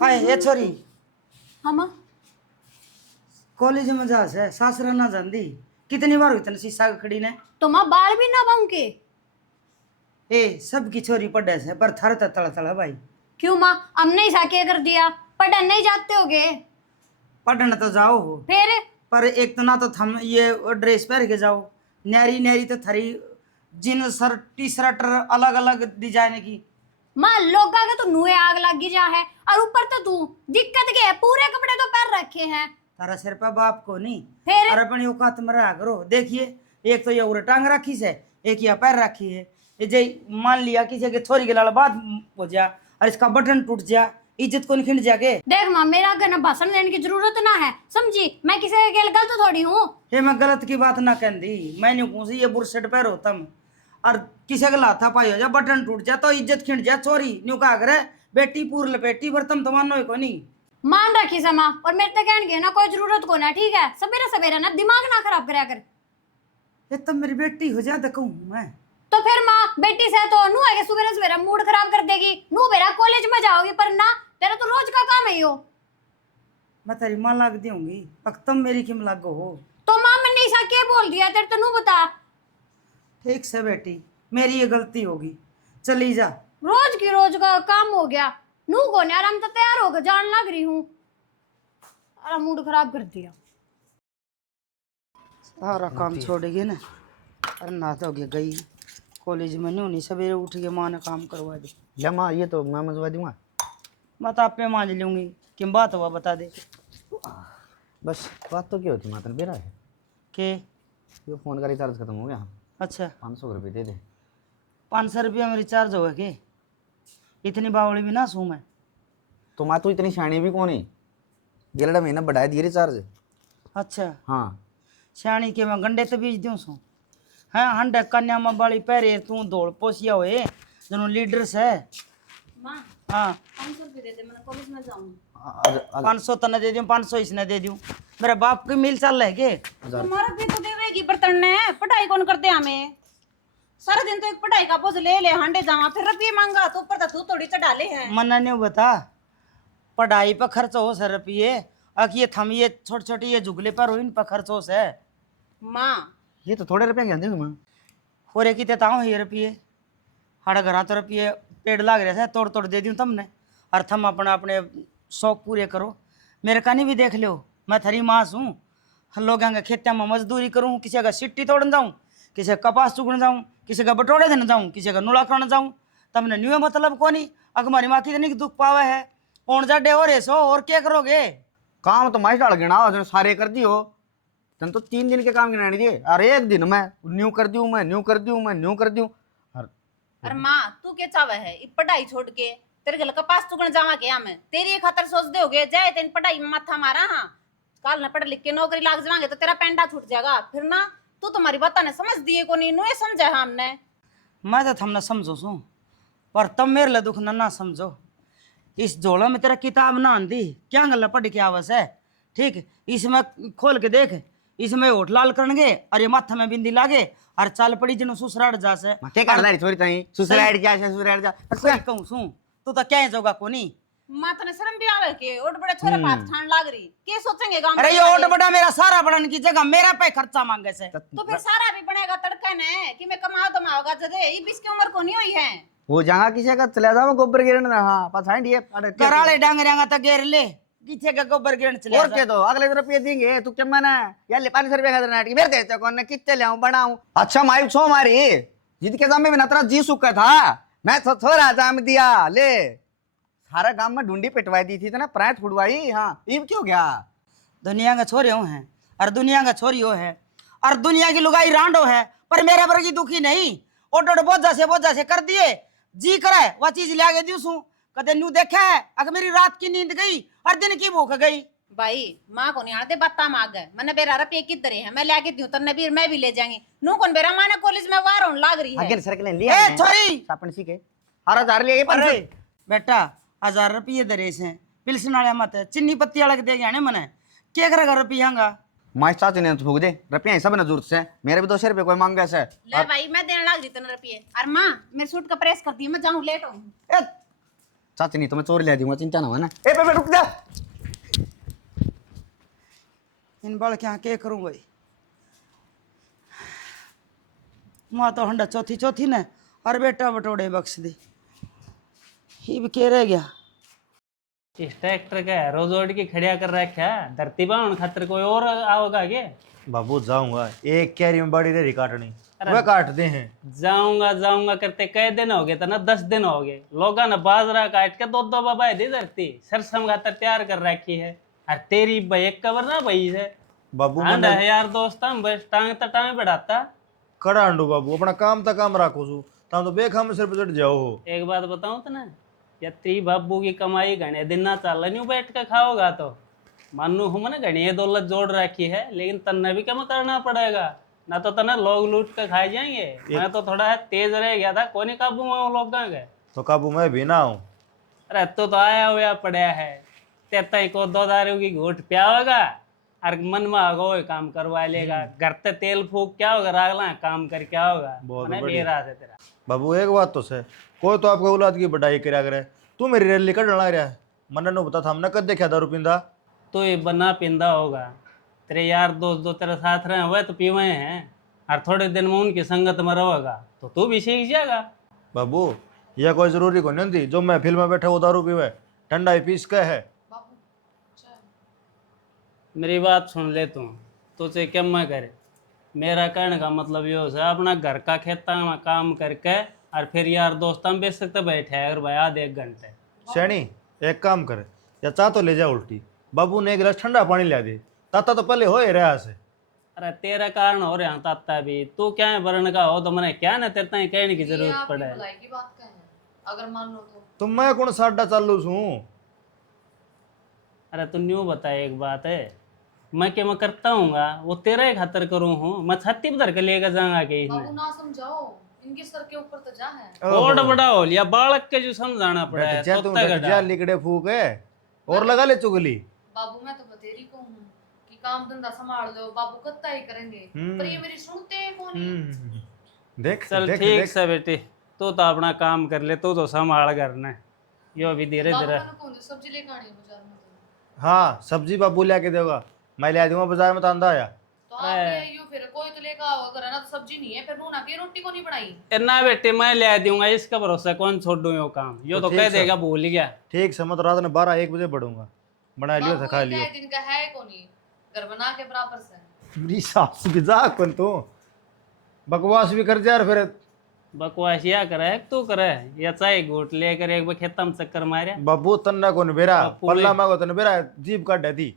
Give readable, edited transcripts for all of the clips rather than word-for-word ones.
हाय ये छोरी हम कॉलेज में जा से सासरा ना जानदी कितनी बार हुई तने शीशा के खड़ी ने तो माँ बाल भी ना बाऊं के। ए सब की छोरी पढ़े से पर थारे तो तड़ तड़ भाई क्यों माँ हमने ही साके कर दिया, पढ़ने नहीं जाते होगे पढ़ने तो जाओ हो फिर। पर एक तो ना तो थम ये ड्रेस पहन के जाओ न्यारी न्यारी तो थारी जीन्स शर्ट टी शर्ट अलग अलग डिजाइन की माँ लोग आगे तो नुए आग लगी जा है और ऊपर तो तू दिक्कत क्या है, पूरे कपड़े तो पहन रखे हैं। तारा सिर पर बाप को नहीं फिर अरे अपनी औकात में रहा करो। देखिए एक तो ये उरे टांग रखी से एक यहाँ पैर रखी है ये जे मान लिया किसी के छोरी के लाल बात हो जा और इसका बटन टूट जा इज्जत को नहीं खिंड जाके। देख माँ मेरा घर भाषण देने की जरूरत ना है, समझी। मैं किसी के गेल गलत थोड़ी हूँ। हे मैं गलत की बात ना कहती मैंने कौन सी ये बुरशट पैर होता और किसी का लाथा पाई हो जा बटन टूट जा तो इज्जत खिंड जा चोरी न्यू का करे बेटी पूर लपेटी पर तुम तो मानो को नहीं मान रखी से माँ, और मेरे तक कहने की ना कोई जरूरत को ना, ठीक है। सवेरे सवेरे ना दिमाग ना खराब करा कर। ये तो मेरी बेटी हो जा कहूँ मैं तो फिर माँ बेटी से तो नू है सवेरे सवेरे मूड खराब कर देगी। नू बेरा कॉलेज में जाओगी पर ना तेरा तो रोज का काम है यो। मैं तेरी माँ लाग दूंगी अब तुम मेरी किम लागो हो। तो माँ मैंने ऐसा क्या बोल दिया तेरे, तो नू बता। ठीक से बेटी मेरी ये गलती होगी चली जा। रोज की रोज का काम हो गया। नू को नहीं आराम तो तैयार होकर जान लग रही हूँ। अरे मूड खराब कर दिया। सारा काम छोड़ गए ना अरे ना तो गया गई कॉलेज में नहीं होनी सवेरे उठ के माँ ने काम करवा दी। या माँ ये तो मैं मंजवा दूंगा। मैं तो आप पे मान लूंगी कि बात हुआ बता दे बस बात तो क्या होती मातन बेरा है के ये फ़ोन का रिचार्ज खत्म हो गया। अच्छा 500 रुपये दे दे। 500 रुपया में रिचार्ज होगा के इतनी बावड़ी भी ना सू मैं। तो माँ तो इतनी शानी भी कौन है गेलड़ा महीना बढ़ाया दिए रिचार्ज। अच्छा हाँ सियाणी के मैं गंडे तो बीज दूँ सू हाँ हंडे कन्या में बाली पैरे तू दौड़ पोसिया हुए जनो लीडर्स है। माँ हाँ 500 रुपये दे दे, मैं कॉलेज में जाऊँ। 500 तो न दे दूँ 500 इसने दे दूँ मेरे बाप की मिल चल रहा है के तुम्हारा भी तो देवेगी बर्तन ने पढ़ाई कौन करते हमें। सारा दिन तो एक पढ़ाई का बोझ ले ले हांडे जावा फिर रुपये मांगा तो ऊपर तू थोड़ी चढ़ा ले है। मना नहीं बता पढ़ाई पर खर्च हो सर रुपये अक ये थम ये छोटे छोटे ये झुगले पर हो इन पर खर्च हो से माँ ये तो थोड़े रुपये कहते हो माँ। हो रे की तेता ये रुपये हर घर तो रुपये पेड़ लाग रहे थे तोड़ तोड़ दे दूँ तुमने और थम अपने अपने शौक पूरे करो। मेरे का नहीं भी देख लो मैं थरी मास हूँ लोग खेत्या में मजदूरी करूँ किसी का सिट्टी तोड़न जाऊँ किसी का कपास चुगने जाऊँ किसी का बटोड़े देने जाऊँ किसी का नुला करने जाऊँ तमने न्यू मतलब को नहीं अगर हमारी माँ कितनी दुख पावे है कौन जा डे हो रे सो और क्या करोगे। काम तो माइस डाल गिना हो सारे कर दियो तन तो 3 दिन के काम गिनाने दिए अरे एक दिन मैं न्यू कर दूँ मैं न्यू कर दूँ मैं न्यू कर दूँ। अरे माँ तू क्या चावे है ये पढ़ाई छोड़ के तेरे गल कपास चुगन जावा के हमें तेरी खातर सोच दे होगे जाए तेन पढ़ाई में माथा मारा। हाँ कल न पढ़ लिख के नौकरी लाग जावांगे तो तेरा पेंडा छूट जाएगा फिर ना तू तुम्हारी बात ने समझ दिए को नहीं नु ये समझा है हमने। मैं तो थमने समझो सू पर तुम मेरे लिए दुख ना समझो। इस झोला में तेरा किताब ना आंदी क्या गल्ला पढ़ के आवस है ठीक इसमें खोल के देख इसमें होठ लाल करनगे और ये माथा में बिंदी लागे और चाल पड़ी जिन सुसराड़ जा से क्या कर रही थोड़ी तई सुसराइड क्या है सुसराइड जा सही कहूँ सू तू तो क्या जोगा को नहीं माता ने शर्म भी आवे के ओट बड़े छोरे पास खान लाग रही के सोचेंगे गांव अरे ये ओट बड़ा मेरा सारा बढ़ने की जगह मेरा पे खर्चा मांगे से तो फिर सारा भी बनेगा तड़का ने कि मैं कमाओ दमाओगा जगह ये 20 की उम्र को नहीं हुई है। वो जहाँ किसी का चला जाओ गोबर गिरने ना हाँ पास हांडी है कराले डांगरेंगा तो घेर ले किथे का गोबर गिरन चले और के तो अगले रुपये देंगे तू क्या मना यार ले 500 रुपये खाते नाटक फिर देते कौन ने कितने ले आऊं बनाऊं। अच्छा माइक छो मारी जिद के जामे बिना तेरा जी सुखा था मैं तो थोड़ा जाम दिया ले सारा गांव में ढूंढी पिटवाई दी थी तो ना प्राय छुड़वाई। हाँ इब क्यों गया दुनिया का छोरे हैं और दुनिया का छोरियो है और दुनिया की लुगाई रांडो है पर मेरे वर्गी दुखी नहीं ओटो बोझा से कर दिए जी करे वह चीज ले आगे दूसू कदे नू देखा है अगर मेरी रात की नींद गई और दिन की भूख गई। भाई माँ को नहीं आते बत्ता मांग गए मैंने बेरा रुपये किधर है मैं लेके दूं तन्ने भी मैं भी ले जाएंगी नू कौन बेरा माने कॉलेज में वार होने लाग रही है। आगे सर के लिया ए छोरी अपन सीखे हर 1000 लिए अरे बेटा 1000 रुपये दरे से पिल्सन वाले मत चिन्नी पत्ती अलग दे गया मने क्या करेगा रुपया माई चाची ने तो फूक दे रुपया सब ने जरूरत से मेरे भी 200 रुपये कोई मांगे से ले भाई मैं देने लग रही तेरे रुपये। अरे माँ मेरे सूट का प्रेस कर दी, मैं जाऊँ लेट हूँ। ए, चाची नहीं तो मैं चोरी ले दूंगा, चिंता ना हो ना। ए पे रुक जा। इन बाल क्या के करूँ भाई, माँ तो हंडा चौथी चौथी ने और बेटा बटोड़े बख्श दी, ही भी के रह गया। इस ट्रैक्टर का रोज ओड की खड़िया कर रखा है, धरती बाउन खातर कोई और आओगा के? बाबू जाऊंगा, एक कैरी में बड़ी रेरी काटनी, वह काट दे हैं। जाऊंगा जाऊंगा करते कई दिन हो गए, तो ना 10 दिन हो गए। लोगों ने बाजरा काट के 2-2 बाबा दी धरती सरसम खातर तैयार कर रखी है। और तेरी भाई एक कबर ना भाई है बाबू आंडा है यार दोस्त, हम बस टांग तो टांग बढ़ाता। कड़ा अंडू बाबू, अपना काम तक काम राखो छू, तुम तो बेखाम सिर पे चढ़ जाओ हो। एक बात बताऊं तो ना, या त्री बाबू की कमाई घने दिन ना चल न्यू बैठ के खाओगा तो मानू हम ना घनी दौलत जोड़ रखी है, लेकिन तन्ने भी कम करना पड़ेगा, ना तो तना लोग लूट के खाए जाएंगे। मैं तो थोड़ा तेज रह गया था, कोनी काबू में लोग गए तो काबू में भी ना हूँ। अरे तो आया हुआ पड़ा है, तेता को 2 दारू की घूट प्या होगा और मन में होगा वो काम करवा लेगा। घर ते तेल फूक क्या होगा, रागला काम कर क्या होगा। बहुत मैंने बढ़िया। मेरा से तेरा बाबू एक बात तो से, कोई तो आपको औलाद की बढ़ाई करा करे, तू मेरी रैली कट लगा रहा है। मन ने बता था हमने कद देखा दारू पींदा। तो ये बना पिंदा होगा, तेरे यार दोस्त दो तेरे साथ रहे हुए तो पीवे हैं, और थोड़े दिन में उनकी संगत में रहोगा तो तू भी सीख जाएगा। बाबू यह कोई जरूरी को नहीं थी, जो मैं फिल्म में बैठा वो दारू पीवे, ठंडा ही पीस का है। मेरी बात सुन ले तू, तुझे क्या मैं करे, मेरा कहने का मतलब ये है अपना घर का खेता में काम करके और फिर यार दोस्त हम बेच सकते बैठे हैं अगर भाई आधे 1 घंटे। सैनी एक काम करे, या चाह तो ले जा उल्टी, बाबू ने एक गिलास ठंडा पानी ला दे, ताता तो पहले हो ही रहा से। अरे तेरा कारण हो रहा ताता भी, तू क्या है वर्ण का हो तो मैंने क्या ना तेरे ताई कहने की जरूरत पड़े। की बात का है, अगर मान लो तो मैं कौन साडा चालू छू। अरे तू न्यू बता, एक बात है, मैं क्या मैं करता हूँगा वो तेरा ही खातर करूँ हूँ, मैं छाती में धर के लेकर जाऊंगा के बाबू इसमें ना समझाओ, इनके सर के ऊपर तो जा है। कोड बड़ा हो लिया बालक के जो समझाना पड़ा है जा तोता गधा। जा लिकड़े फूक है और लगा ले चुगली। बाबू मैं तो बतेरी को हूँ कि काम धंधा संभाल लो, बाबू कत्ता ही करेंगे, पर ये मेरी सुनते हैं कौन ही। देख चल देख ठीक देख से बेटी, तू तो अपना काम कर ले, तू तो संभाल करना है, यो भी धीरे बाबू धीरे। मैंने कौन सब्जी लेकर आनी है बाजार में तो। हाँ सब्जी बाबू ला के देगा, मैं ले दूंगा बाजार में, तांदा आया। तो आप ले आइयो, फिर कोई तो लेकर आओ, अगर है ना तो सब्जी नहीं है, फिर नूना की रोटी को नहीं बनाई। ना बेटे मैं ले दूंगा, इसका भरोसा कौन छोड़ दूं यो काम, यो तो ठीक कह है। देगा भूल गया। ठीक से, मैं तो रात में 12-1 बजे बढ़ूंगा, बना लियो था बाबू खा ये लियो। क्या दिन का है कौन ही, घर बना के बराबर से। मेरी सासू की जा कौन तू बकवास भी कर जा, फिर बकवास या करे तू करे, या चाहे घूट लेकर एक बार खेतम चक्कर मारे। बाबू तन्ना कौन बेरा बापू पल्ला रे। मांगो तन बेरा जीप काट दी,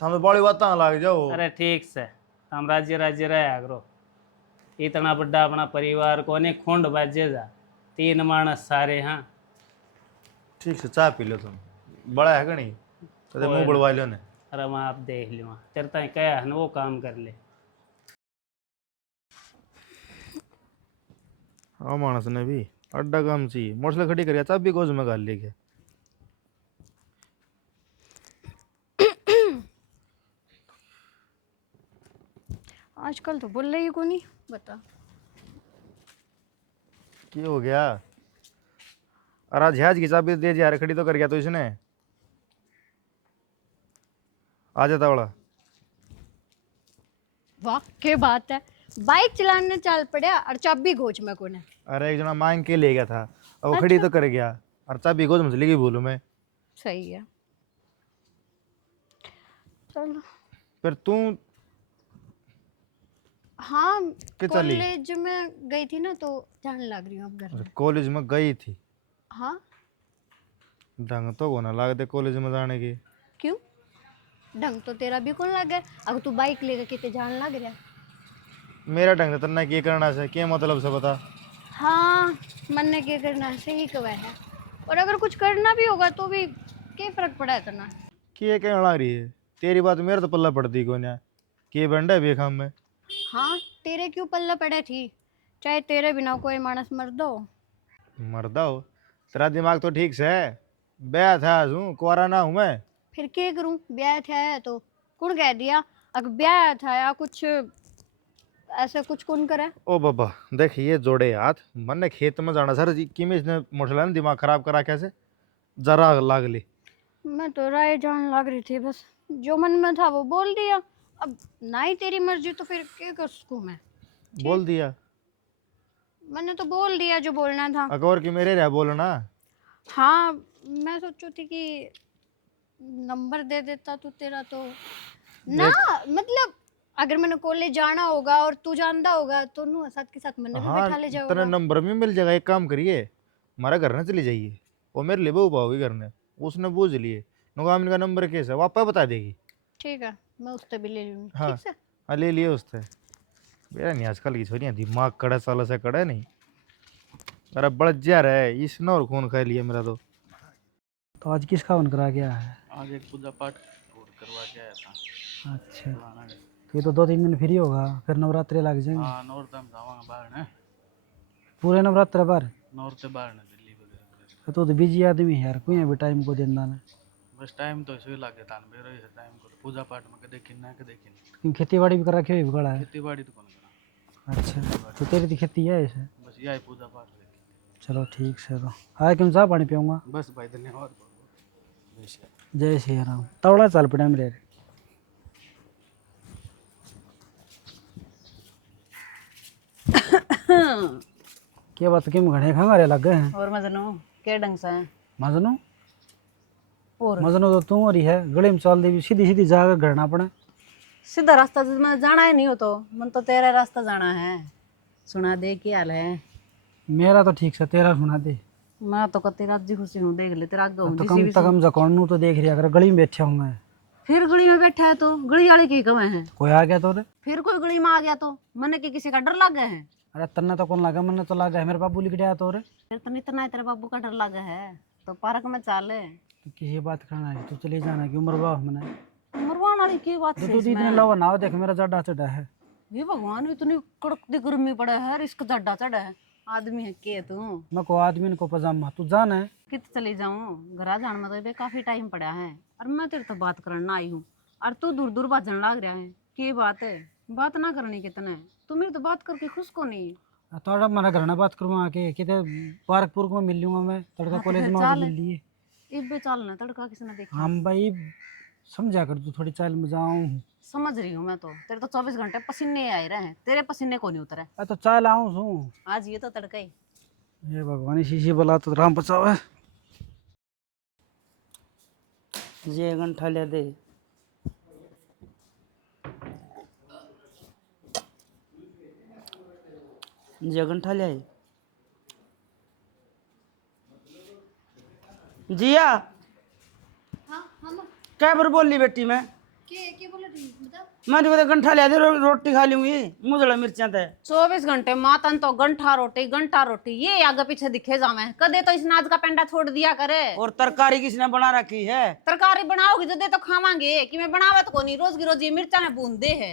हम तो बड़ी बात लाग जाओ। अरे ठीक से, हम राज्य राज्य रहा करो, इतना बड़ा अपना परिवार को नहीं खोंड बाजे जा, 3 मानस सारे। हाँ ठीक से चाय पी लो तुम, बड़ा है नहीं तो मुंह बुड़वा लियो ने। अरे मैं आप देख लियो, तेरे ताई क्या है ना वो काम कर ले। हाँ मानस ने भी अड्डा काम चाहिए, मोटरसाइकिल खड़ी करिया चाबी गोज में गाल लेके। आजकल तो बोल रही है कोनी, बता क्या हो गया? अरे जहाज की चाबी दे दिया, खड़ी तो कर गया तो इसने आ जाता बड़ा। वाह क्या बात है, बाइक चलाने चल पड़ा और चाबी गोच में कोने। अरे एक जना मांग के ले गया था, अब वो खड़ी तो कर गया और चाबी गोद में चली गई भूलू में। सही है, चलो। फिर तू हाँ के चली? कॉलेज में गई थी ना तो जाने लग रही हूँ अब घर में। कॉलेज में गई थी? हाँ ढंग तो को ना लागते कॉलेज में जाने की। क्यों, ढंग तो तेरा भी कौन लग गया, अगर तू बाइक लेकर कितने जाने लग रहा है। मेरा ढंग से तन्ना क्या करना से, क्या मतलब से बता। हाँ मन ने क्या करना है, सही कहा है, और अगर कुछ करना भी होगा तो भी क्या फर्क पड़ा है इतना। क्या कहने लग रही है, तेरी बात मेरे तो पल्ला पड़ती को ना, के बंडा है बेखाम में। हाँ तेरे क्यों पल्ला पड़े थी, चाहे तेरे बिना कोई मानस मर दो। मरदा हो, तेरा दिमाग तो ठीक से है, ब्याह था हूँ कुआरा ना हूँ मैं। फिर क्या करूं, ब्याह था है तो कौन कह दिया अगर ब्याह था या कुछ ऐसे कुछ कौन करे। ओ बाबा देख ये जोड़े हाथ मन ने खेत में जाना सर कि में इसने मोटला ने दिमाग खराब करा कैसे जरा लाग ली। मैं तो राय जान लग रही थी, बस जो मन में था वो बोल दिया। अब ना ही तेरी मर्जी तो फिर क्या कर सकूं मैं। बोल दिया मैंने तो बोल दिया जो बोलना था। अकबर की मेरे रहा बोलना। हाँ मैं सोचू थी कि नंबर दे देता तू तेरा तो ना, मतलब अगर मैंने कॉलेज जाना होगा और तू जानता होगा तो नु साथ के साथ मैंने भी हाँ बैठा ले तेरा जाऊंगा। नंबर भी मिल जाएगा। एक काम करिए हमारा घर ना चली जाइए और मेरे लिए बहू पाओगी घर ने उसने बूझ लिए नुगामिन का नंबर कैसा वो आपको बता देगी। ठीक है मैं उससे भी ले लूंगी। हाँ ठीक से। हाँ ले लिए उससे। मेरा नहीं आजकल की छोरियाँ दिमाग कड़ा साल से कड़ा नहीं मेरा बड़ा जर है इसने और खून खा लिया मेरा तो आज किसका वन करा गया है? आज एक पूजा पाठ और करवा के आया था। अच्छा तो ये तो 2-3 दिन फ्री होगा फिर नवरात्रे लग जाएंगे। हाँ नौरता में जावांगा बाहर ने पूरे नवरात्र भर? नौरते बाहर ने दिल्ली वगैरह तो बिजी आदमी है यार, कोई भी टाइम को देना ना। बस टाइम तो इसे लागे तान बेरो है टाइम को पूजा पाठ में कदे किन्ना क्यों खेती बाड़ी भी कर रखी हुई बड़ा है? खेती बाड़ी तो कौन करा। अच्छा तो तेरी तो खेती है ऐसे? बस यही पूजा पाठ देखी। चलो ठीक से तो आए क्यों चाह पानी पीऊँगा। बस भाई धन्यवाद। जय श्री राम। तवड़ा चल पड़े मेरे। क्या बात कि घने खंगारे लग गए हैं। और मजनू के ढंग से है? मजनू और मजनू तो तू और ही है गली में चल दी सीधी सीधी जाकर घरना पड़े। सीधा रास्ता में जाना है नहीं हो तो मन तो तेरा रास्ता जाना है। सुना दे क्या हाल है? मेरा तो ठीक से तेरा सुना दे। मैं तो कति राजी खुशी हूँ देख ले तेरा आगे हूँ तो जिसी कम भी जकौन तो देख रही अगर गली में बैठा हूँ मैं। फिर गली में बैठा है तो गली वाले की कम है। कोई आ गया तो रे? फिर कोई गली में आ गया तो मन के किसी का डर लग गया है? अरे तन्ना तो कौन लगा मन तो लगा है मेरे बाबू लिख गया तो रे। फिर तो इतना है तेरे बाबू का डर लगा है तो पार्क में चले। तो किसी बात करना है तो चले जाना कि उम्र बाह मना मरवाना वाली की बात तो है तू इसमें? इतने लावा ना देख मेरा जड्डा चढ़ा है। ये भगवान इतनी कड़कती गर्मी पड़ा है इसका जड्डा चढ़ा है। आदमी है के तू? मैं को आदमी को पजामा तू जाना है। कित चली जाऊं घर जान में तो काफी टाइम पड़ा है और मैं तेरे तो बात करना आई हूँ और तू दूर दूर भाजन लग रहा है। की बात है? बात ना करनी कितना है तू मेरी तो बात करके खुश को नहीं। थोड़ा मना घर ना बात करूँ आके कितने पार्क पुर्क में मिल लूंगा मैं तड़का हाँ, कॉलेज में चल। मिल लिए। इब्बे चलना तड़का किसने देखा? हम भाई समझा कर तू थोड़ी चाल में जाऊँ। समझ रही हूँ मैं तो तेरे तो 24 घंटे पसीने आए रहे हैं तेरे पसीने को नहीं उतरे। तो चाल आऊँ सू आज ये तो तड़का ही। ये भगवान शीशी बोला तो राम बचाओ। ये घंटा ले दे। ये घंटा ले आई। जिया हाँ हाँ क्या बार बोल ली बेटी मैं? के बोले रही बता। मैंने बोला घंटा ले दे रोटी खा लूंगी मुझला मिर्चा थे। 24 घंटे मातन तो घंटा रोटी ये आगे पीछे दिखे जावे कदे तो इस नाज का पेंडा छोड़ दिया करे। और तरकारी किसने बना रखी है? तरकारी बनाओगी तो दे तो खावांगे कि मैं बनावत को नहीं रोज की रोज ये मिर्चा ने बूंद दे है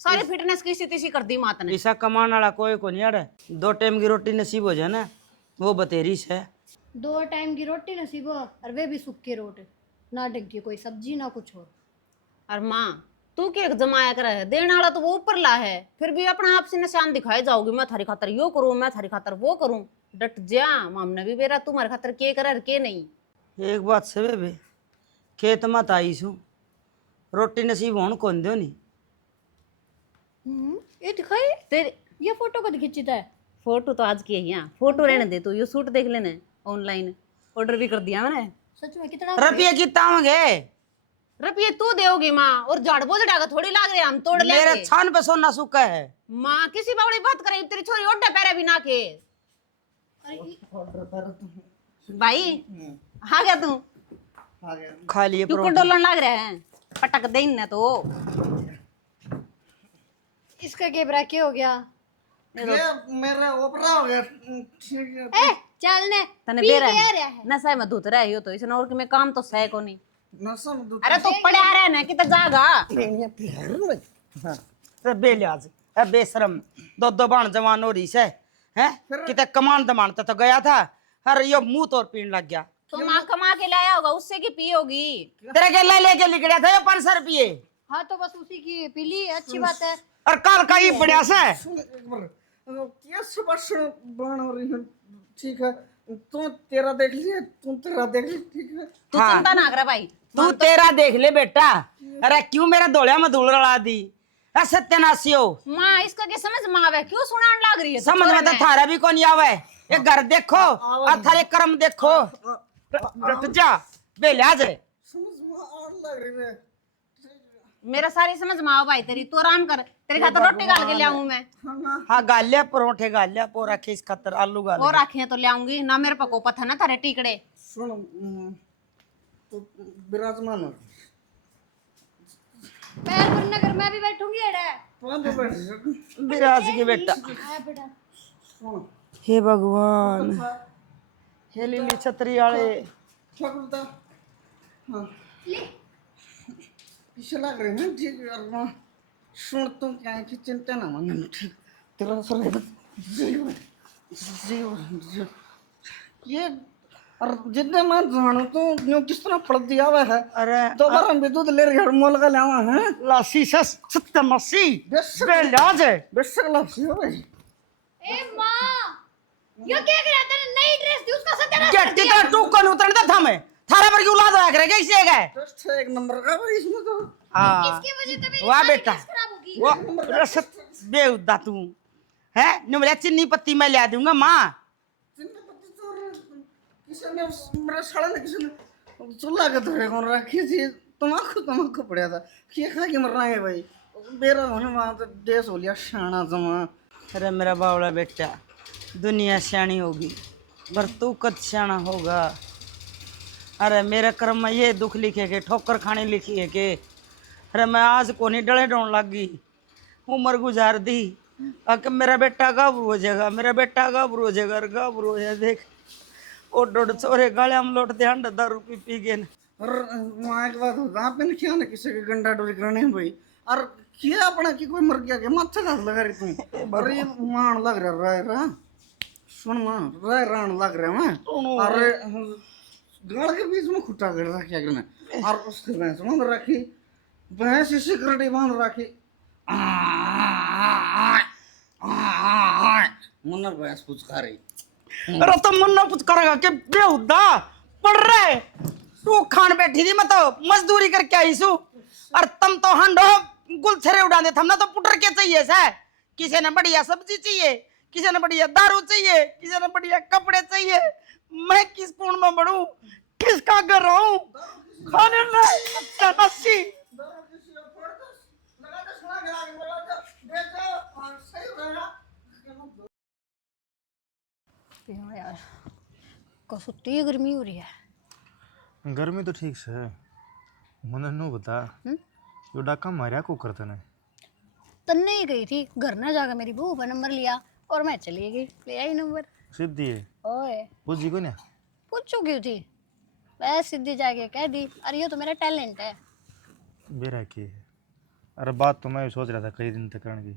सारी फिटनेस की स्थिति सी कर दी मात ने। ऐसा कमाने वाला कोई को नहीं अड़े 2 टाइम की रोटी नसीब हो जाए ना वो बतेरी से। 2 टाइम की रोटी नसीब हो और वे भी सूखी रोटी ना ढंग की कोई सब्जी ना कुछ और। और माँ तू के जमाया कर है देने वाला तो वो ऊपर ला है फिर भी अपना आप से निशान दिखाए जाओगी मैं थारी खातर यो करूँ मैं थारी खातर वो करूँ। डट जा मामने भी बेरा तुम्हारे खातर के करे के नहीं। एक बात से बे खेत मत आई सू रोटी नसीब होन कौन दो नहीं। ये दिखाई तेरे ये फोटो कद खींचता है? फोटो तो आज की है यहाँ फोटो रहने दे तू ये सूट देख लेना ऑनलाइन ऑर्डर भी कर दिया मैंने। सच में कितना रुपये कितना होंगे? रुपये तू देगी माँ और झाड़ बोझ डागा थोड़ी लाग रहे हम तोड़ ले। मेरे छान पे सोना सूखा है। माँ किसी बावड़ी बात करे तेरी छोरी ओड्डे पैरे भी ना के। भाई हाँ क्या तू खा लिए तू को डोलन लग रहा है पटक दे इन्ने तो। इसका केबरा क्या हो गया? मेरा ओपरा हो गया। ए चल ने तने पी बेरा के आ है रहा है। नशा में धुत रहा है तो इसने और कि मैं काम तो सह को नहीं। नशा में अरे तू पड़े आ रहा है ना कि तो जागा। हाँ बेलियाज है बेशरम 2 बाण जवान हो रही से हैं कितने कमान दमानता तो गया था। अरे यो मुंह तोड़ पीने लग गया। तो माँ कमा के लाया होगा उससे की पी होगी। तेरे के ले लेके लिख गया था ये 500 रुपये। हाँ तो बस उसी की पी ली, अच्छी बात है। और काल का ही बढ़िया से क्या सुबह बन हो रही है? ठीक है, तू तेरा देख लिया, तू तेरा देख लिया, ठीक है। तू हाँ। चिंता ना कर भाई। तू तेरा देख ले बेटा। अरे क्यों मेरा धोलिया में धूल रला दी? सत्यानाशी हो। माँ इसका क्या समझ में आवे, क्यों सुनान लग रही है तू समझ में छोरे तो ने? थारा भी कौन आवे। ये घर देखो और थारे कर्म देखो। रट जा बेलिया जे। समझ में आग लग रही है। मेरा सारी समझ में आओ भाई तेरी, तू आराम कर, तेरे खातर रोटी गाल के ले आऊं मैं। हाँ गालिया परोठे गालिया पोरा खीस खातर आलू गाल और आखे तो ले आऊंगी ना, मेरे पको पता ना थारे टिकड़े। सुन, तो विराजमान हो। पैर भरना कर, मैं भी बैठूंगी एड़ा। विराज की बेटा। बेटा हे भगवान, हे लीली छतरी वाले। क्या बोलता? हाँ, पीछे लग रहे हैं, ठीक है यार। माँ सुन, तुम क्या है कि चिंता ना मन, ठीक तेरा सर जीव ये। और जितने मैं जानू तो न्यू किस तरह पड़ दिया हुआ है। अरे दोबारा भी दूध ले रही मोल का लावा है। लासी से सत्यानाशी बेशक बेलिया जे। बेशक लापसी हो भाई। ए माँ, यो क्या कर तेरे नई ड्रेस थी उसका सत्यानाश कर गेट दिया। का टूकन उतरने था मैं थारा पर क्यों लाद रख रहे कैसे गए? टेस्ट है एक नंबर का भाई इसमें तो। हाँ इसकी वजह से मेरी वाह सारी बेटा, ड्रेस खराब होगी। वो रसत बेउदा तू है। नुमले चीनी पत्ती मैं ला दूंगा माँ। किसी ने मेरे साले ने किसी ने चूल्हा के धरे कौन रखी थी, तमाकू पड़ा था। ये खा के मरना है भाई, बेरा होने वहाँ तो देश हो लिया शाना जमा। अरे मेरा बावला बेटा, दुनिया सियाणी होगी पर तू कद सियाणा होगा। अरे मेरे कर्म में ये दुख लिखे के, ठोकर खाने लिखी है के। अरे मैं आज को नहीं डले डोन लग गई, उम्र गुजार दी। अब मेरा बेटा गाभरू हो जाएगा, मेरा बेटा गाभरू हो जाएगा। गाभरू हो जाए देख ओ डोड चोरे गाले हम लौट दे हंड दारू पी गए न। और वहाँ एक बात होता है अपन क्या ना किसी के गंडा डोरी करने हैं भाई। और किया अपना कि कोई मर गया, माथे हाथ लगा रही तुम। अरे ये मान लग रहा है, सुन मां रान लग रहा है। अरे गाड़ के बीच में खुट्टा गड़ रहा क्या करना। और उसके भैंस बांध रखी, भैंस इसी करड़ी बांध रखी। मुन्ना भैंस कुछ खा रही। अरे तो मुन्ना कुछ करेगा के बेहुदा पड़ रहे। तू खान बैठी थी, मैं तो मजदूरी करके आई सू। और तुम तो हंडो गुलछरे उड़ा दे। हमने तो पुटर के चाहिए से। किसी ने बढ़िया सब्जी चाहिए, किसी ने बढ़िया दारू चाहिए, किसी ने बढ़िया कपड़े चाहिए। मैं किस पूर्ण में बढ़ूं, किसका घर रहूं? खाने में सत्यानाशी। यार कसुत्ती गर्मी हो रही है। गर्मी तो ठीक से है। मैंने नो बता यो डाका मारिया को करते ने। तन्ने ही गई थी घर ना जाकर, मेरी बहू का नंबर लिया और मैं चली गई, ले आई नंबर। सीधी है ओए पूजी को ना पूछो क्यों थी, वैसे सीधी जाके कह दी। अरे ये तो मेरा टैलेंट है। बेरा की है। अरे बात तो मैं भी सोच रहा था कई दिन तक करने की,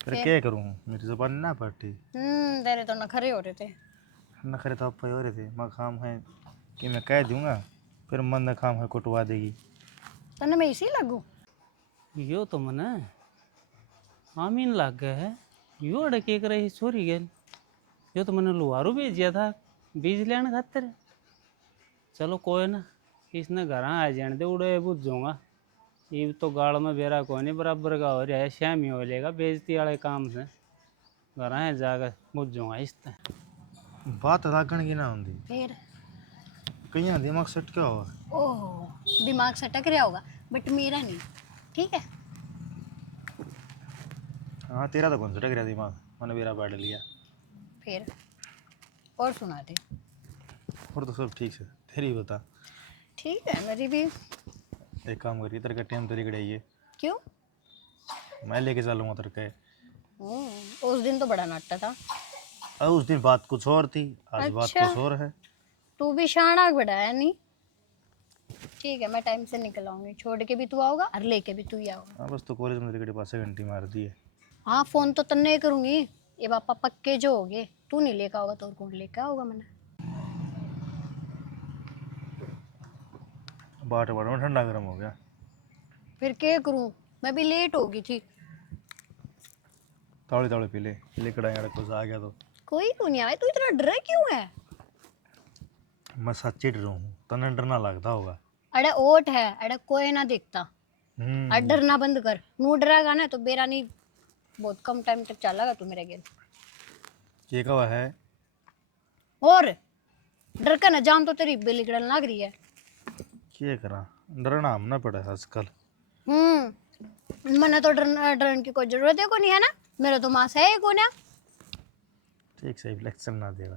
फिर क्या करूँ, मेरी जुबान ना पड़ती। तेरे तो नखरे हो रहे थे। नखरे तो आप हो रहे थे। मैं काम है कि मैं कह दूंगा, फिर मन न काम है कुटवा देगी। तन्ने मैं इसी लगू। यो तो मने आमीन लाग गए है। यो अड़के कर रही छोरी गेल। यो तो मैंने लुहारू भेजिया था बीज लेने खातिर। चलो कोई ना, इसने घर आ जाने दे, उड़े बुझ जाऊंगा। ये तो गाड़ में बेरा कोई नहीं बराबर का हो रहा है, शाम ही हो लेगा बेजती वाले काम से। घर आ जाकर बुझ जाऊंगा इससे। बात लागण की ना होंगी, फिर कहीं दिमाग सेट क्या हुआ। ओह दिमाग सटक रहा होगा, बट मेरा नहीं, ठीक है। हाँ तेरा तो कौन सटक रहा दिमाग, मैंने मेरा बैठ लिया। फिर और सुना दे। और तो सब ठीक से, तेरी बता। ठीक है मेरी भी। एक काम करिए, तेरे का टाइम तो लिख है। क्यों? मैं लेके चलूँगा तेरे के। उस दिन तो बड़ा नाटक था। अब उस दिन बात कुछ और थी, आज बात अच्छा। कुछ और है। तू भी शाना बड़ा है नहीं। ठीक है मैं टाइम से निकल आऊंगी, छोड़ के भी तू आओगा और लेके भी तू ही आओगा। हाँ बस तो कॉलेज में तेरे के पास घंटी मार दी है। हाँ फोन तो तन्ने करूंगी, ये पापा पक्के जो हो गए। तू नहीं लेकर आओगा तो और कौन लेकर आओगा मैंने। बाट बाट में ठंडा गर्म हो गया। फिर क्या करूं, मैं भी लेट हो गई थी। थोड़ी थोड़ी पी ले कड़ा कुछ आ गया तो कोई क्यों नहीं आया, तू इतना डरा क्यों है? मैं सच्ची डर हूँ, तने डरना लगता होगा। अरे ओट है, अरे कोई ना देखता। हम्म, अरे डरना बंद कर, नू डरेगा ना तो बेरा नहीं, बहुत कम टाइम तक चलेगा तू मेरे गेल। ये कवा है? और डर का ना जान तो तेरी बिल्ली गिड़न लग रही है। क्या करा, डरना हम ना पड़े आजकल। मैंने तो डरने की कोई जरूरत है को नहीं है ना, मेरा तो मास है को ना। ठीक सही फ्लेक्शन ना देगा,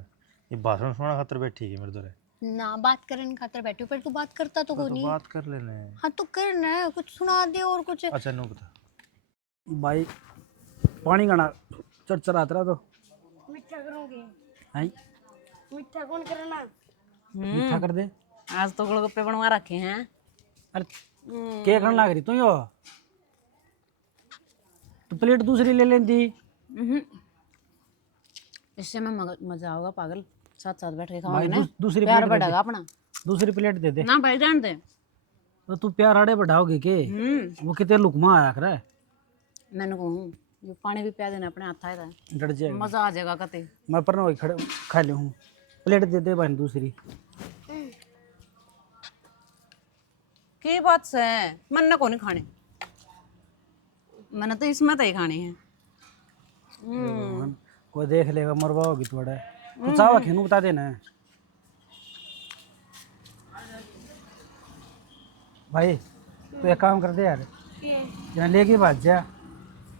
ये भाषण सुना खातर बैठी है मेरे तो रे। ना बात करने खातर बैठी हूं, पर तू बात करता तो को तो नहीं। बात कर लेने। हाँ तो करना है, कुछ सुना दे और कुछ। अच्छा नो बता। भाई पानी गाना चरचरात रहा तो मीठा करूंगी। हैं मीठा कौन करना? मीठा कर दे। आज तो गोलगप्पे बनवा रखे हैं। अरे क्या करने लग रही तू यो? तो प्लेट दूसरी ले लेंदी। इससे में मजा होगा पागल, साथ साथ बैठ के भाई खाओगे ना, दूसरी प्यार प्लेट दे बढ़ेगा दे। अपना। दूसरी प्लेट दे दे। ना भाई जान दे। तो तू प्यार आड़े बढ़ाओगे के? वो कितने लुकमा आया करे। मैंने कहूँ ये पानी भी पिया देना अपने हाथ आए डर जाएगा। मजा आ जाएगा कते। मैं पर वही खड़े खा ले हूँ। प्लेट दे दे भाई दूसरी। की बात से मैंने को नहीं खाने, मैंने तो इसमें तो ही खानी है। कोई देख लेगा मरवा होगी थोड़ा। तू चावा खेनू बता देना। भाई तू एक काम कर दे यार, यहाँ लेके भाग जा।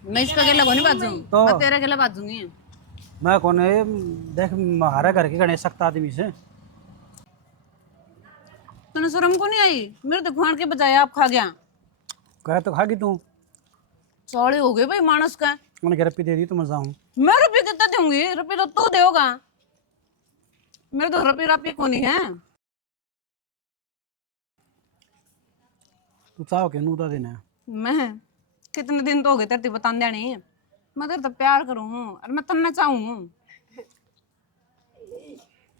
मैं इसका अकेला को नहीं बाजूंगी, तो? मैं तेरे अकेला बाजूंगी। मैं कौन है देख, हमारा घर के गणेश सख्त आदमी से। तूने शर्म को नहीं आई? मेरे तो खुआन के बजाय आप खा गया। कह तो खागी तू। सौड़े हो गए भाई मानस का। उन्हें रपी दे दी तो मजा हूँ। मैं रुपये कितना दूंगी? रुपये तो तू देगा, मेरे तो रुपये रापी को नहीं है। तू चाहो खेनू बता देना। मैं कितने दिन तो हो गए तेरे बता देनी, मैं तेरे तो प्यार करूँ और मैं तन्ना चाहूँ।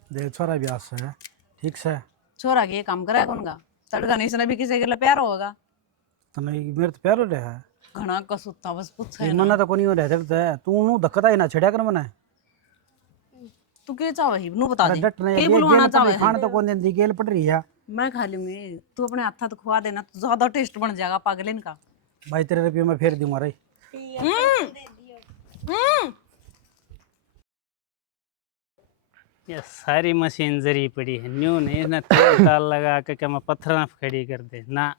देख छोरा ब्यास है ठीक से। छोरा के ये काम करा कौन का? तड़का नहीं से भी किसी के लिए प्यार होगा। तो नहीं मेरे तो प्यार हो रहा है। घना कसूता बस पूछ ये मना तो कोनी हो रहा है। तू नु धक्कता ही ना छड़िया कर मना। तू के चाहे ही नु बता अरे दे डट नहीं के ये बुलवाना गेल चाहे खान तो कौन देंदी गेल पड़ रही है। मैं खा लूंगी, तू अपने हाथा तो खुआ देना तो ज्यादा टेस्ट बन जाएगा पागल इनका। भाई तेरे रुपये मैं फेर दूंगा रे। ये सारी मशीन जरी पड़ी है, न्यू नहीं ना तेल ताल लगा के क्या मैं पत्थर खड़ी कर दे ना।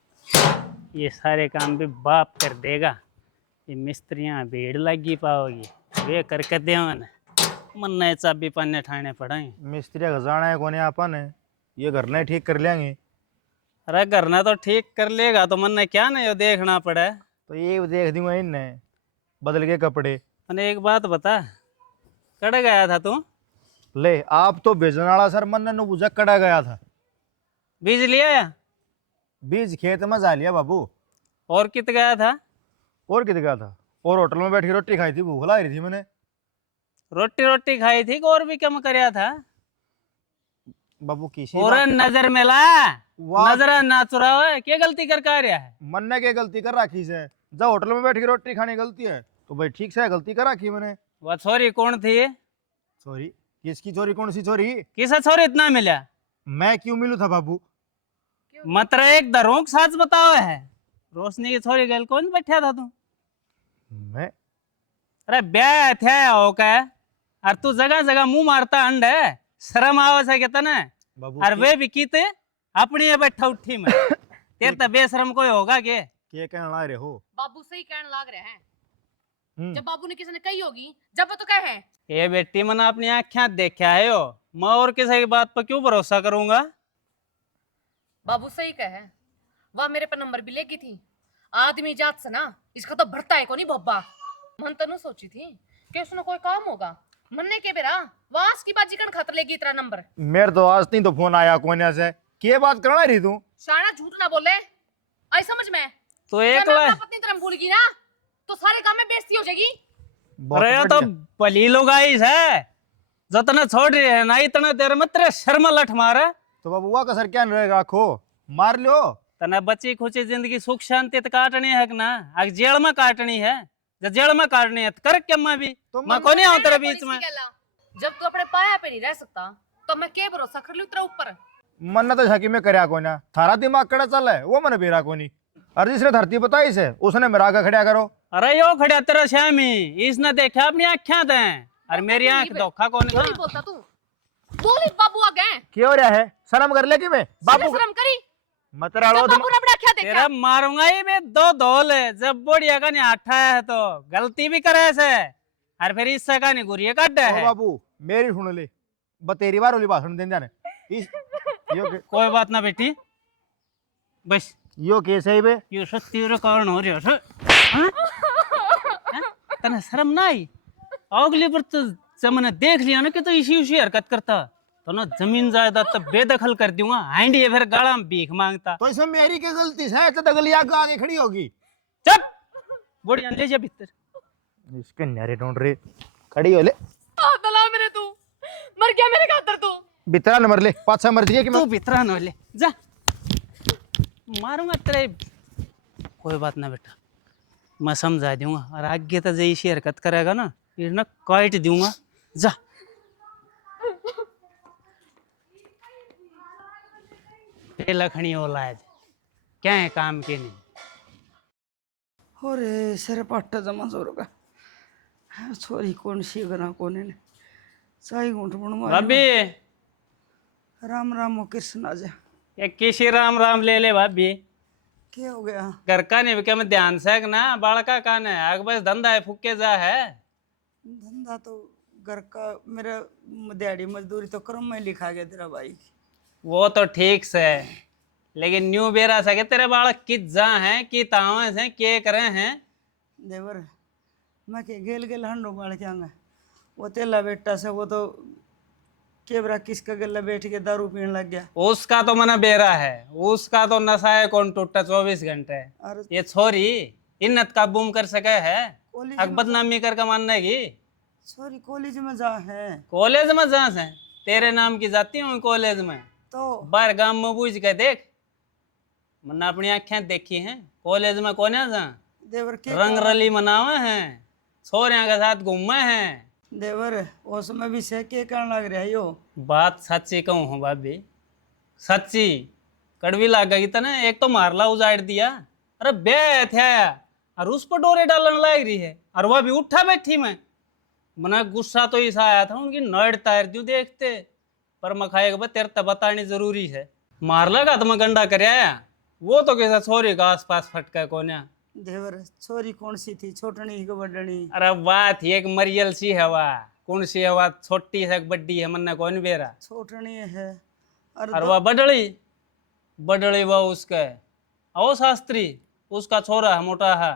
ये सारे काम भी बाप कर देगा। ये मिस्त्रियाँ भीड़ लगी पाओगी वे करके दे मन नए चाबी पाने ठाने पड़ेंगे। मिस्त्री का जाना है कोने अपन है, ये घर नहीं ठीक कर लेंगे। अरे करना तो ठीक कर लेगा तो मन ने क्या नहीं देखना पड़े। तो ये देख दूंगा इनने बदल के कपड़े। मैंने एक बात बता, कड़ गया था तू? ले आप तो भेजने वाला सर, मन ने पूछा कड़ा गया था। बीज लिया या? बीज खेत में जा लिया बाबू। और कित गया था? और कित गया था? और होटल में बैठ के रोटी खाई थी, भूख लग रही थी मैंने। रोटी रोटी खाई थी और भी कम करया था बाबू किसी और नजर में ला वाह। नजर ना चुराओ, क्या गलती कर का रहा है? मन ने क्या गलती कर रखी से? जब होटल में बैठ के रोटी खाने गलती है तो भाई ठीक से गलती कर रखी मैंने। वह छोरी कौन थी? सॉरी किसकी चोरी? कौन सी चोरी? किसा छोरी इतना मिला? मैं क्यों मिलू था बाबू? मतलब एक दरों साच बताओ है, रोशनी की छोरी गल कौन बैठा था तू? मैं अरे ब्याह थे हो क्या? और तू जगह जगह मुंह मारता अंड है, शर्म आवा से कहता ना। बाबू और वे भी कीते अपनी बैठा उठी में तेरे तो बेशरम कोई होगा के? क्या कहना ला रहे हो? बाबू सही कहने लग रहे हैं। हम्म। जब बाबू ने किसी ने कही होगी, जब वो तो कहे हैं। ये बेटी मैंने अपनी आँखें देखा है यो, मैं और किसी की बात पर क्यों भरोसा करूंगा? बाबू सही कहे, वह मेरे पर नंबर भी लेगी थी। आदमी जात से ना इसका तो भरता है को नहीं भब्बा। मन तनु सोची थी कि उसने कोई काम होगा, मन्ने के बेरा वास की बाजी कन खतर लेगी इतना नंबर। मेरे तो आज नहीं तो फोन आया कोने से। क्या बात करना रही तू? शाना झूठ ना बोले, आई समझ में। तो जब एक मैं ला अपना पत्नी तरह भूल गई ना तो सारे काम में बेइज्जती हो जाएगी। अरे ये तो पली लोग आई है जतना छोड़ रही है ना, इतना देर में तेरे शर्मा लठ मारे। तो बाबू का सर क्या रहेगा? आखो मार लो तना बची खुची जिंदगी सुख शांति तो काटनी है कि ना, अगर जेल में काटनी है, जब जेल में काटनी है तो कर क्या मैं भी, मैं कौन आऊं तेरे बीच में। जब तू अपने पाया पे नहीं रह सकता तो मैं क्या भरोसा कर लूं तेरे ऊपर। मन तो झाकी में करया को ना, थारा दिमाग कड़ा चल है वो मैंने बेरा को नहीं। और जिसने धरती बताई से उसने मेरा आगे खड़ा करो। अरे यो खड़ा तेरा श्यामी, इसने देखा अपनी आँखें दे, और मेरी आँख धोखा कौन क्यों नहीं बोलता तू? बोली बाबू आ गए। क्यों रहा है शर्म कर ले कि मैं बाबू शर्म करी मत राड़ो जब बाबू ने अपना क्या देखा। तेरा मारूंगा ही मैं दो धोल, जब बढ़िया का नहीं आठा है तो गलती भी करे से, और फिर इससे का नहीं गुरिया काट है। बाबू मेरी सुन ले, बतेरी बार वाली भाषण देने जाने कोई बात ना बेटी, बस यो केस है बे, यो सत्य रे कारण हो रहा है। तने शर्म ना आई? अगली बार तो जब मैंने देख लिया ना कि तो इसी उसी हरकत करता तो ना जमीन जायदाद तो बेदखल कर दूंगा, हांडी है फिर गाड़ा में भीख मांगता। तो इसमें मेरी क्या गलती है? तो अगली आगे खड़ी होगी। चुप, बढ़िया ले जा भीतर। इसके नारे ढूंढ रहे, खड़ी हो ले। तला मेरे तू मर गया मेरे खातर तू। बितरा न मर ले, पाछा मर जाइए कि तू भीतर न ले जा, मारूंगा तेरे। कोई बात ना बेटा, मैं समझा दूंगा, और आगे तो जैसी हरकत करेगा ना फिर ना काट दूंगा। जा लखनी औलाद क्या है काम के नहीं। अरे सर पट्टा जमा जोर का छोरी कौन सी गना कोने ने साई गुंठ बण भाभी राम राम कृष्ण आजा। ये किसी राम राम ले ले भाभी, क्या हो गया? घर का नहीं क्या मैं ध्यान से ना, बालका कान है आग बस धंधा है फुके जा है। धंधा तो घर का मेरा दिहाड़ी मजदूरी तो क्रम में लिखा गया तेरा भाई। वो तो ठीक से, लेकिन न्यू बेरा सके तेरे बालक कित जा हैं कि तावे से के करे हैं। देवर मैं के गेल गेल हंडो बाल क्या वो तेला बेटा से वो तो केबरा किसका गला बैठ के दारू पीने लग गया। उसका तो मना बेरा है, उसका तो नशा है कौन टूटा 24 घंटे। और ये छोरी इन्नत का बूम कर सके है, कॉलेज अक बदनामी करके मानने की। सॉरी कॉलेज में जा है कॉलेज में जा से तेरे नाम की जाती हूँ कॉलेज में, तो बाहर गांव में बूझ के देख, मैंने अपनी आँखें देखी हैं। कॉलेज में कौन है जा देवर के रंग रली मनावे हैं, छोरियां के साथ घूमे हैं। देवर उसमें भी से के करने लग रहा है यो। बात सच्ची कहूँ हूँ भाभी, सच्ची कड़वी लाग गई था ना। एक तो मारला उजाड़ दिया, अरे बे थे और उस पर डोरे डालने लग रही है, और वह भी उठा बैठी मैं। मना गुस्सा तो ऐसा आया था उनकी नड़ तार दू देखते, पर मैं खाएगा तेरे तो बतानी जरूरी है। मार लगा तो मैं गंडा कर आया, वो तो कैसा छोरी का आस पास फटका कोन्या। देवर छोरी कौन सी थी, छोटनी की बड़नी? अरे बात एक मरियल सी हवा, कौन सी हवा छोटी है बड्डी है मन्ना कौन बेरा। छोटनी है और वह बडड़ी बडड़ी वह उसके ओ शास्त्री उसका छोरा है मोटा है,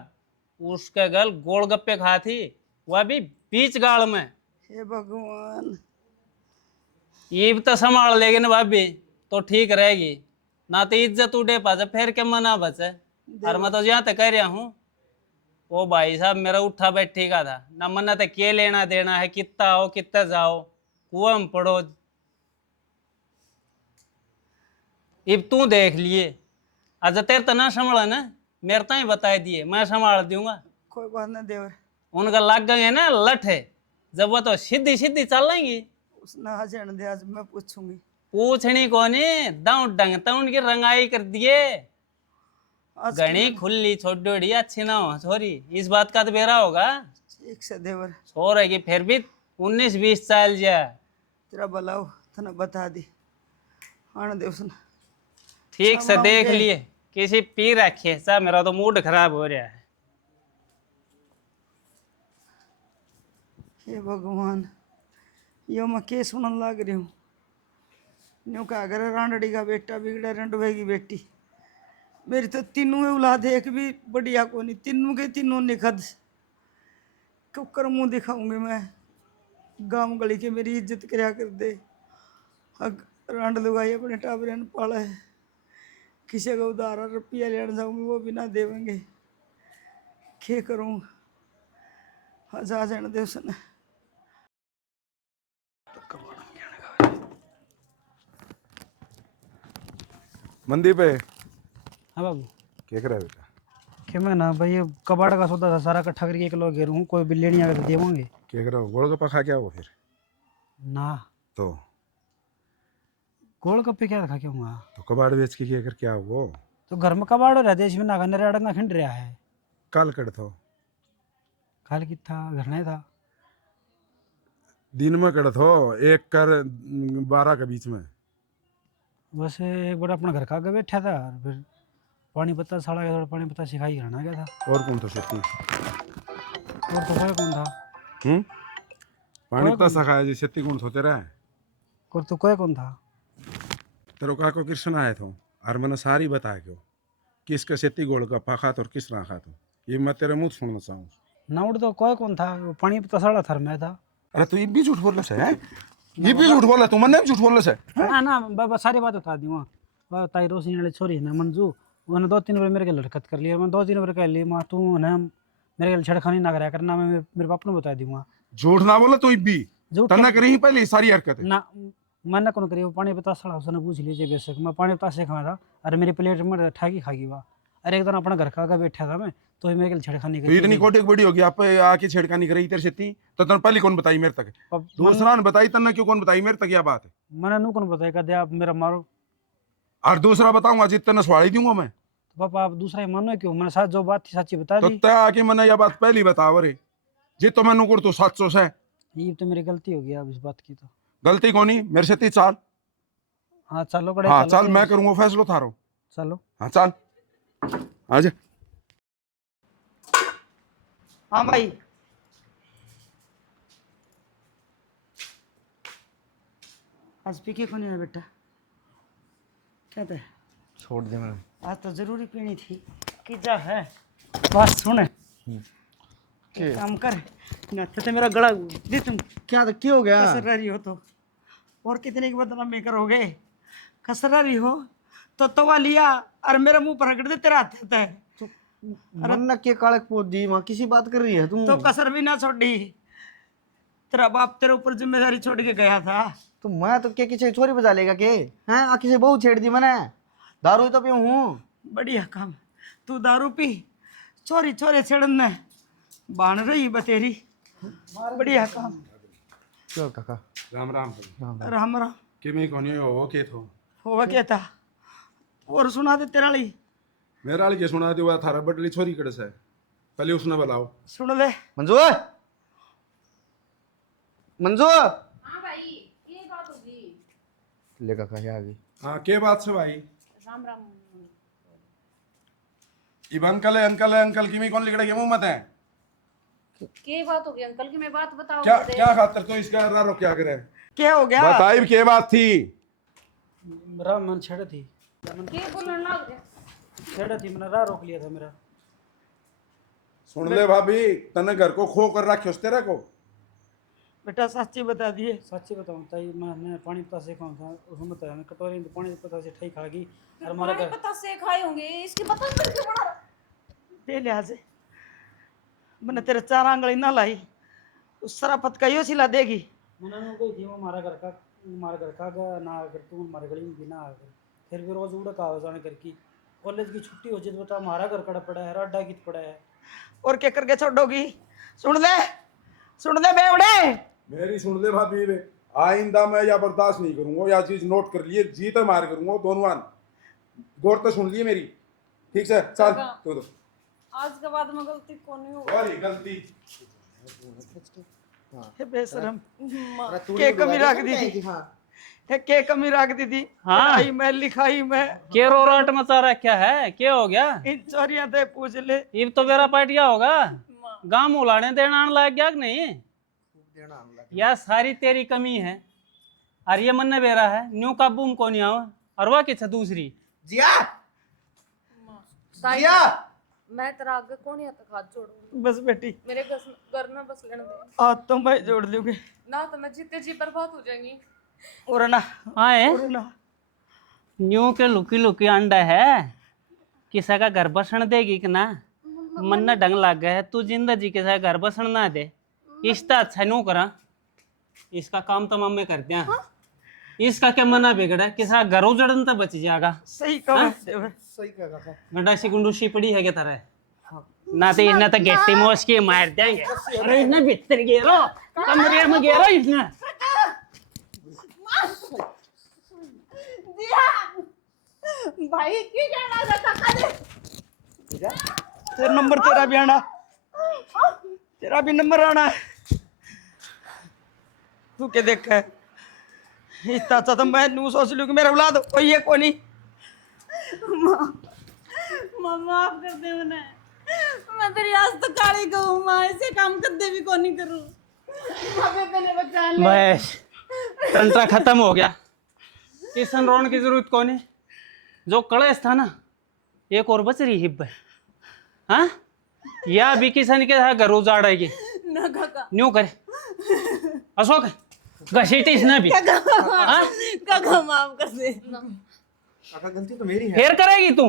उसके गल गोलगप्पे खा थी, वह भी बीच गाल में। हे भगवान ये भी तो संभाल लेगी ना भाभी तो ठीक रहेगी, ना तो इज्जत उठे पाजे फिर के मना बचे। और मैं तो यहाँ तक कह रहा हूँ, वो भाई साहब मेरा उठा बैठी का था ना, मना तो के लेना देना है, कितना आओ कितना जाओ, कुआं में पड़ो। अब तू देख लिए, आज तेरे तो ना संभाला ना, मेरे तो ही बता दिए, मैं संभाल दूंगा। कोई बात नहीं देवर, उनका लग गए ना लठ है, जब वो तो सीधी सीधी चल लेंगी। उसने आज दे, आज मैं पूछूंगी। पूछनी कोनी दाऊं डंग तो उनकी रंगाई कर दिए, आज घनी खुली छोड़ी अच्छी ना हो छोरी, इस बात का तो बेरा होगा। ठीक से देवर, छोर की फिर भी 19-20 साल जा तेरा भलाओ तना बता दी आने दे उसने। ठीक से सामने देख उनके- लिए, किसी पी रखे सा, मेरा तो मूड खराब हो रहा है। हे भगवान यो मैं के सुनन लग रही हूँ। न्यू का अगर रांडड़ी का बेटा बिगड़ा रंडवे की बेटी, मेरी तो तीनों औलाद एक भी बढ़िया को नहीं, तीनों के तीनों निखद। क्यों कर मुँह दिखाऊंगी मैं, गांव गली के मेरी इज्जत करया कर दे। अग रांड लुगाई अपने टाबरे ने पाला है, किसी का उधार रुपया लेने जाऊंगी वो भी ना देवेंगे, खे करूँ। जा जाने दे उसने। मंदी पे हाँ बाबू क्या करा बेटा? कि मैं ना भाई ये कबाड़ का सौदा था सारा इकट्ठा करके 1 किलो घेरूँ, कोई बिल्ली नहीं आकर देवांगे क्या करा? गोलगप्पा खा क्या वो फिर? ना। तो गोलगप्पे क्या खा के हुआ? तो कबाड़ बेच के क्या कर क्या वो? तो घर में कबाड़ हो रहा देश में ना नरे अड़ंगा खिंड रहा है। काल कड़ थो काल की था घर नहीं था। दिन में कड़ थो 1 कर 12 के बीच में। वैसे एक बार अपना घर का आगे बैठा था और फिर पानी पत्ता साड़ा गया, थोड़ा पानी पत्ता सिखाई करना गया था। और कौन था सेती? और तो कोई कौन था? पानी पत्ता सखाया जी सेती कौन थो तेरा? और तो कोई कौन था? तेरे का को कृष्ण आए थे और मैंने सारी बता क्यों किसका सेती गोलगप्पा खा तो और किस ना खा तो ये मैं तेरे मुंह सुनना चाहूँ। ना उड़ तो कोई कौन था, वो पानी पत्ता साड़ा थर में था। अरे तू ये भी झूठ बोल रहा है? ये भी झूठ बोल रहा है? तू मन भी झूठ बोल रहा है? ना ना बाबा सारी बात बता दी वहाँ ताई रोशनी वाली छोरी है ना मंजू, उन्होंने 2-3 बार मेरे के लड़कत कर लिया। मैं 2-3 बार कह ली माँ तू ना मेरे के छेड़खानी ना कराया करना, मैं मेरे बाप ने बता दी वहाँ। झूठ ना बोला तो भी झूठ तन्ना करी ही पहले सारी हरकत ना मैंने कौन करी, वो पानी पता सड़ा उसने पूछ लीजिए बेशक। मैं पानी पता से खाया था, अरे मेरी प्लेट में ठाकी खागी वहाँ। अरे एक दिन अपना घर का आगे बैठा था मैं, तो ही मेरे के छेड़खानी तो इतनी कोटी बड़ी होगी आप आके छेड़खानी करी तेरे सेती तो तन पहले कौन बताई मेरे तक? दूसरा ने बताई तन्ना क्यों कौन बताई मेरे तक? क्या बात है? मैंने नू कौन बताया कहते आप मेरा मारो। और दूसरा बताऊंगा जितना सवाल दूंगा मैं। तो पापा आप दूसरा ही मानो क्यों? मैंने साथ जो बात थी सच्ची बता तो दी। तय आके मैंने यह बात पहली बताओ रे जी तो मैंने कर तो 700 से ये तो मेरी गलती होगी अब इस बात की तो। गलती कौन ही मेरे से चाल। हाँ चलो कड़े हाँ चल मैं करूंगा फैसला थारो। चलो हाँ चल आजा। हाँ भाई आज पी के कौन है बेटा? कहते हैं छोड़ दे मैंने। आज तो जरूरी पीनी थी कि जा है बस सुन एक काम कर ना तो मेरा गला दे तुम क्या क्यों हो गया? कसर रही हो तो और कितने की बदनामी करोगे? कसर रही हो तो तवा लिया और मेरे मुंह पर रगड़ दे तेरा हाथ है मन्ना के कालक पोत दी माँ किसी बात कर रही है तुम? तो कसर भी ना छोड़ी। तेरा बाप तेरे ऊपर जिम्मेदारी छोड़ के गया था। तो मैं तो क्या किसी छोरी बजा लेगा के हैं? आखिर से बहुत छेड़ दी मैंने, दारू ही तो पीऊँ हूँ। बढ़िया काम, तू दारू पी छोरी छोरे छेड़न बाण रही बतेरी। बढ़िया काम। क्यों काका? राम राम राम राम कि मैं कौन हो के थो होगा क्या था? और सुना दे तेरा ली मेरा वाली के सुना दे थारा बटली छोरी कड़ से पहले उसने बताओ। सुन ले मंजू मंजू हाँ भाई ये बात होगी। ले काका ये आ गई। हाँ के बात से भाई? राम राम। इब अंकल है अंकल की मैं कौन लिखड़ा के मुंह मत है के बात होगी अंकल की? मैं बात बताओ क्या क्या खातर तो इसका रो क्या करे? क्या हो गया? बताइब के बात थी? मेरा मन छेड़ थी के बोलने लग गए? छेड़ थी मैंने राह रोक लिया था मेरा। सुन ले भाभी तने घर को खो कर रखियो तेरा को। बेटा सच्ची बता दिए। सच्ची बताऊँ ताई मैं पानी पता से खाऊँ था उसमें बताया मैं कटोरी में पानी पता से ठई खा गई और हमारा घर पता से खाए होंगे इसकी पता नहीं क्यों बना रहा? दे लिहाज से मैंने तेरे 4 आंगली ना लाई उस सराफत का यो सिला देगी। मैंने उनको कोई थी वो हमारा घर का गया ना आकर तू हमारे गली में भी ना आकर फिर भी रोज उड़ा का आवाज आने कर की कॉलेज की छुट्टी हो जाए तो बता हमारा घर कड़ा पड़ा है अड्डा कित पड़ा है और क्या करके छोड़ोगी? सुन ले बेवड़े मेरी सुन ले भाभी वे आइंदा मैं या बर्दाश्त नहीं करूंगा या चीज नोट कर लिए जीत मार करूंगा दोनों गौर तो सुन लिए मेरी ठीक से चल तो आज के बाद में गलती कौन नहीं होगी? और गलती हे बेशरम के कमी रख दी थी हे के कमी रख दी थी। हाँ। पढ़ाई में लिखाई में के रोराट मचा रखा है? क्या हो गया? इन चोरियां ते पूछ ले। ये तो मेरा पाटिया होगा गांव मुलाने देना आने लग गया कि नहीं? यह सारी तेरी कमी है और ये मन बेरा है न्यू काबू को नहीं आओ और वह किस दूसरी जिया ताई, जिया मैं तेरा आगे कौन ही तक हाथ जोड़ूंगी? बस बेटी मेरे घर में बस लेने दे आज तो मैं जोड़ लूंगी ना तो मैं जीते जी बर्बाद हो जाएंगी। और ना आए और ना न्यू के लुकी लुकी अंडा है किसी का घर बसन देगी कि ना? मन ना ढंग लग गया है तू जिंदगी किसी का घर बसन ना दे इसका अच्छा न्यू करा इसका काम तो मम्मी करते हैं। इसका क्या मना बिगड़ा किसा घर उजड़न तो बच जाएगा। सही कहो सही कहा काका। गंडासी गुंडूसी पड़ी है क्या तरह ना तो इन्हें तो गेटी मोस के मार देंगे। अरे इन्हें भीतर गेरो कमरे में गेरो इन्हें। भाई क्यों जाना था काका ने? तेरा नंबर तेरा भी आना, तेरा भी नंबर आना है। तू क्या देख है इतना अच्छा तो मैं नू सोच लूँ कि मेरा औलाद कोई है कोई नहीं। माँ माफ कर दे मैंने, मैं तेरी आज तो काली कहूँ माँ, ऐसे काम कदे भी को नहीं करूँ। मैंने बचा ले बस तंत्रा खत्म हो गया। किसन रोन की जरूरत कौन है? जो कलेश था ना एक और बच रही हिब्ब है। हाँ या भी किसान के घर उजाड़ेगी ना काका। न्यू करे अशोक घसीटे इसने भी। हाँ? काका माफ कर दे। काका गलती तो मेरी है। फिर करेगी तू?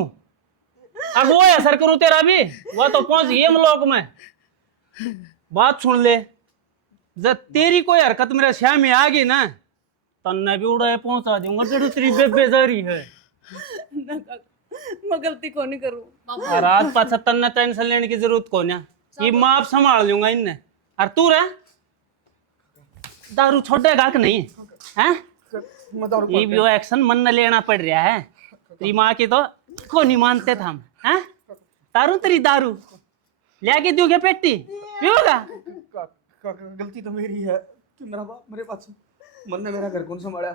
अब वो असर करूं तेरा भी, वो तो पहुंच गई लोक में। बात सुन ले, जब तेरी कोई हरकत मेरे श्याम में आ गई ना तन्ने भी उड़ाए पहुंचा दूंगा। तेरी तेरी बेबेजारी है ना काका, मैं गलती को नहीं करूँ। और आज पाछा तन्ने टेंशन लेने की जरूरत को ना, ये माप संभाल लूंगा इनने। और तू रह दारू छोड़ेगा कि नहीं? हैं? ये भी वो एक्शन मन न लेना पड़ रहा है। तेरी माँ की तो को नहीं मानते थे हम। हैं? दारू तेरी दारू लेके दोगे पेटी पियोगा? काका गलती तो मेरी है कि मेरा बाप मेरे पास मन ने मेरा घर कौन संभाला।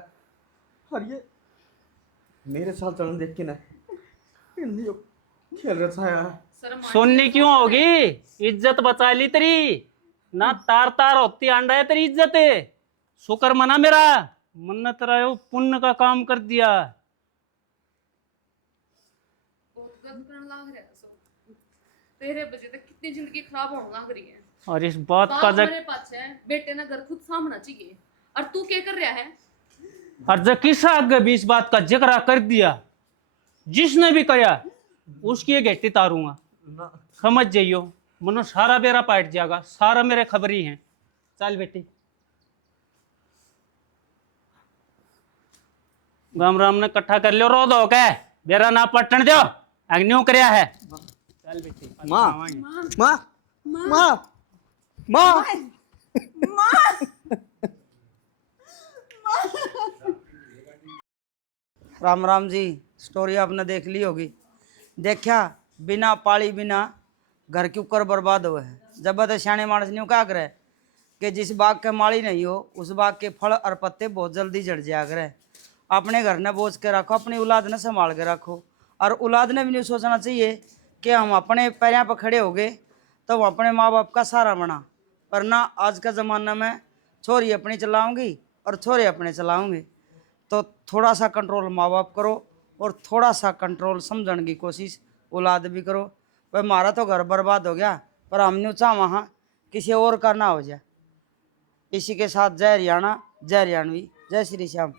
और ये मेरे साथ चलन देख के ना खेल रहा है। सुननी क्यों होगी? इज्जत बचा ली तेरी ना, तार तार होती अंडा है तेरी इज्जत है। शुक्र मना मेरा, मन्नत रहा पुण्य का काम कर दिया। बहुत गंद करने लग रहा है सब। तेरे वजह से कितनी जिंदगी खराब होने लग रही है। और इस बात का बाप जब मेरे पास है, बेटे ने घर खुद सामना चाहिए और तू क्या कर रहा है? और जब किसा आगे भी इस बात का जिक्र कर दिया, जिसने भी करा उसकी ये गेटी तारूंगा। समझ जाइयो, मनो सारा बेरा पाट जाएगा। सारा मेरे खबरी हैं। चल बेटी गाम राम ने इकट्ठा कर लियो रो दो के बेरा ना पटन दो अग्नियों करया है। चल बेटी माँ माँ माँ माँ राम राम जी, स्टोरी आपने देख ली होगी। देखा बिना पाली बिना घर के ऊपर बर्बाद हुए है। जब तो सियाने मानस नहीं क्या करे कि जिस बाग के माली नहीं हो उस बाग के फल और पत्ते बहुत जल्दी झड़ जाया करे। अपने घर ने बोझ के रखो, अपनी औलाद ने संभाल के रखो। और औलाद ने भी नहीं सोचना चाहिए कि हम अपने पैरों पर खड़े हो गए तो हम अपने माँ बाप का सहारा बना। पर ना, आज का ज़माना में छोरी अपनी चलाऊंगी और छोरे अपने चलाऊंगे। तो थोड़ा सा कंट्रोल माँ बाप करो और थोड़ा सा कंट्रोल समझने की कोशिश औलाद भी करो। भाई हमारा तो घर बर्बाद हो गया पर हम नहीं चाह वहाँ किसी और का ना हो जाए। इसी के साथ जय हरियाणा, जय हरियाणवी, जय श्री श्याम।